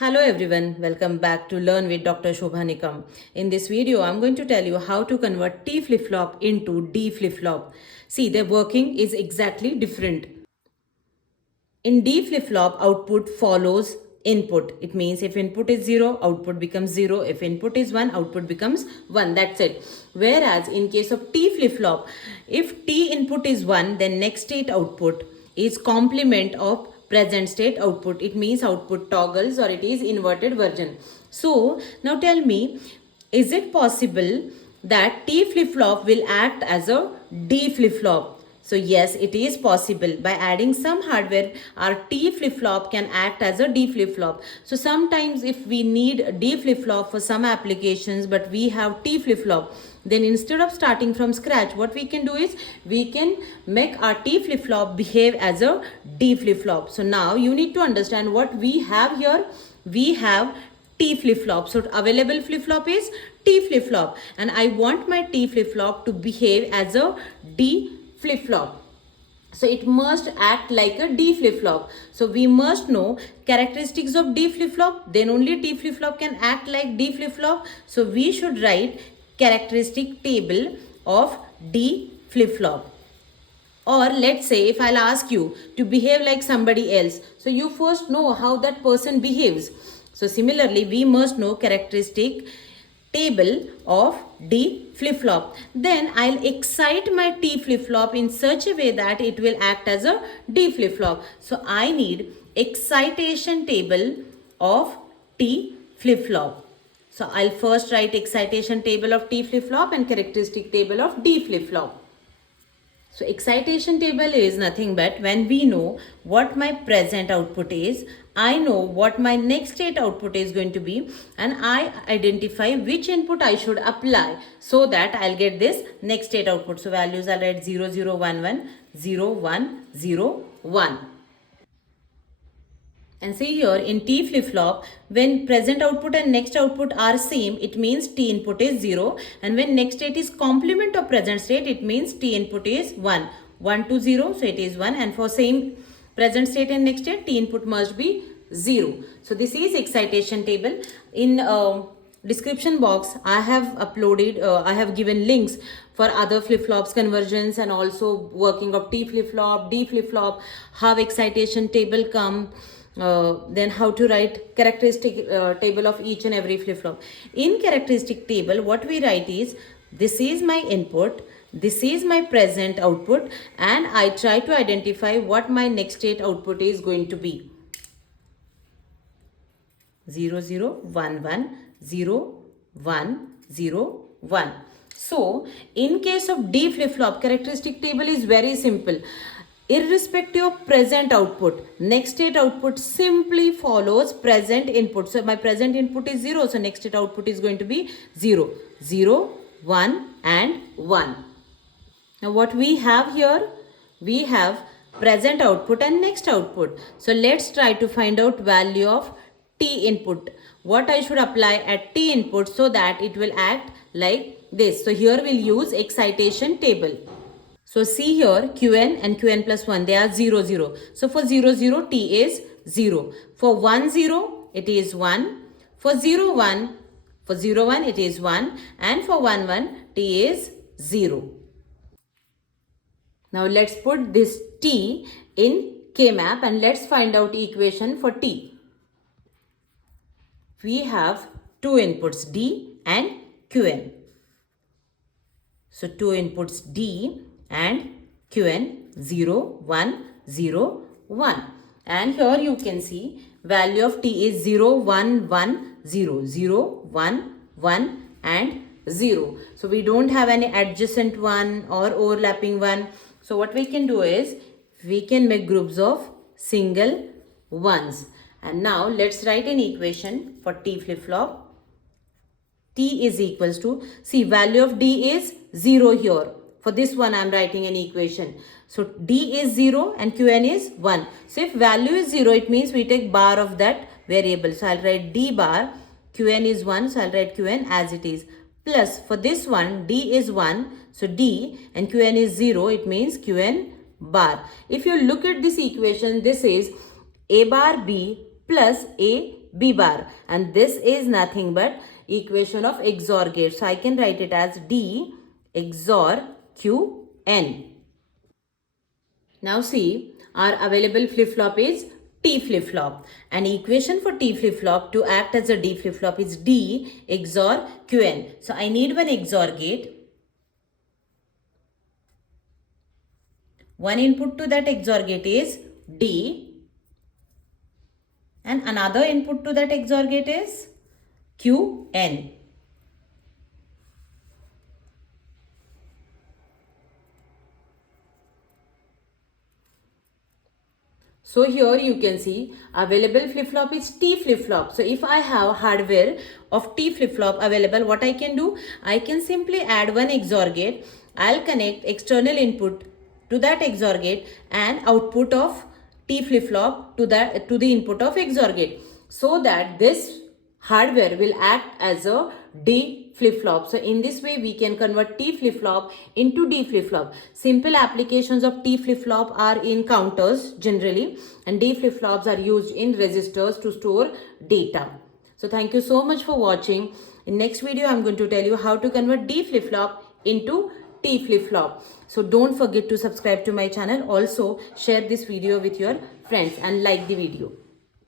Hello everyone, welcome back to Learn with Dr. Shobha Nikam. In this video, I'm going to tell you how to convert T flip-flop into D flip-flop. See, their working is exactly different. In D flip-flop, output follows input. It means if input is 0, output becomes 0. If input is 1, output becomes 1. That's it. Whereas in case of T flip-flop, if T input is 1, then next state output is complement of present state output. It means output toggles or it is inverted version. So now tell me, is it possible that T flip-flop will act as a D flip-flop? So yes, it is possible. By adding some hardware, our T flip-flop can act as a D flip-flop. So sometimes if we need a D flip-flop for some applications, but we have T flip-flop, then instead of starting from scratch, what we can do is we can make our T flip-flop behave as a D flip-flop. So now you need to understand what we have here. We have T flip-flop. So available flip-flop is T flip-flop, and I want my T flip-flop to behave as a D flip-flop. So it must act like a D flip-flop. So we must know characteristics of D flip-flop. Then only T flip-flop can act like D flip-flop. So we should write characteristic table of D flip-flop. Or let's say if I'll ask you to behave like somebody else, so you first know how that person behaves. So similarly, we must know characteristic table of D flip-flop. Then I'll excite my T flip-flop in such a way that it will act as a D flip-flop. So I need excitation table of T flip-flop. So I'll first write excitation table of T flip-flop and characteristic table of D flip-flop. So excitation table is nothing but when we know what my present output is, I know what my next state output is going to be, and I identify which input I should apply so that I'll get this next state output. So values I'll write 0, 0, 1, 1, 0, 1, 0, 1. And see here in T flip-flop, when present output and next output are same, it means T input is 0. And when next state is complement of present state, it means T input is 1. 1 to 0, so it is 1. And for same present state and next state, T input must be 0. So this is excitation table. In description box, I have uploaded, I have given links for other flip-flops conversions and also working of T flip-flop, D flip-flop, how excitation table come. Then how to write characteristic table of each and every flip-flop. In characteristic table, what we write is, this is my input, this is my present output, and I try to identify what my next state output is going to be. 0, 0, 1, 1, 0, 1, 0, 1. So, in case of D flip-flop, characteristic table is very simple. Irrespective of present output, next state output simply follows present input. So my present input is 0, so next state output is going to be 0, 0, 1 and 1. Now what we have here, we have present output and next output. So let's try to find out value of T input. What I should apply at T input so that it will act like this. So here we'll use excitation table. So see here Qn and Qn plus 1, they are 0, 0. So for 0, 0, T is 0. For 1, 0, it is 1. For 0, 1, for 0, 1, it is 1. And for 1, 1, T is 0. Now let's put this T in K-map and let's find out equation for T. We have two inputs D and Qn. So two inputs D and Qn 0, 1, 0, 1. And here you can see value of T is 0, 1, 1, 0, 0, 1, 1 and 0. So we don't have any adjacent one or overlapping one. So what we can do is we can make groups of single ones. And now let's write an equation for T flip-flop. T is equals to, see value of D is 0 here. For this one I am writing an equation. So D is 0 and Qn is 1. So if value is 0, it means we take bar of that variable. So I'll write D bar, Qn is 1, so I'll write Qn as it is. Plus for this one D is 1, so D and Qn is 0, it means Qn bar. If you look at this equation, this is A bar B plus A B bar, and this is nothing but equation of XOR gate. So I can write it as D XOR QN. Now see, our available flip-flop is T flip-flop. An equation for T flip-flop to act as a D flip-flop is D XOR QN. So I need one XOR gate. One input to that XOR gate is D, and another input to that XOR gate is QN. So here you can see available flip-flop is T flip-flop. So if I have hardware of T flip-flop available, what I can do? I can simply add one XOR gate. I'll connect external input to that XOR gate and output of T flip-flop to the input of XOR gate, so that this hardware will act as a D flip-flop. So in this way we can convert T flip-flop into D flip-flop. Simple applications of T flip-flop are in counters generally, and D flip-flops are used in registers to store data. So thank you so much for watching. In next video I'm going to tell you how to convert D flip-flop into T flip-flop. So don't forget to subscribe to my channel. Also share this video with your friends and like the video.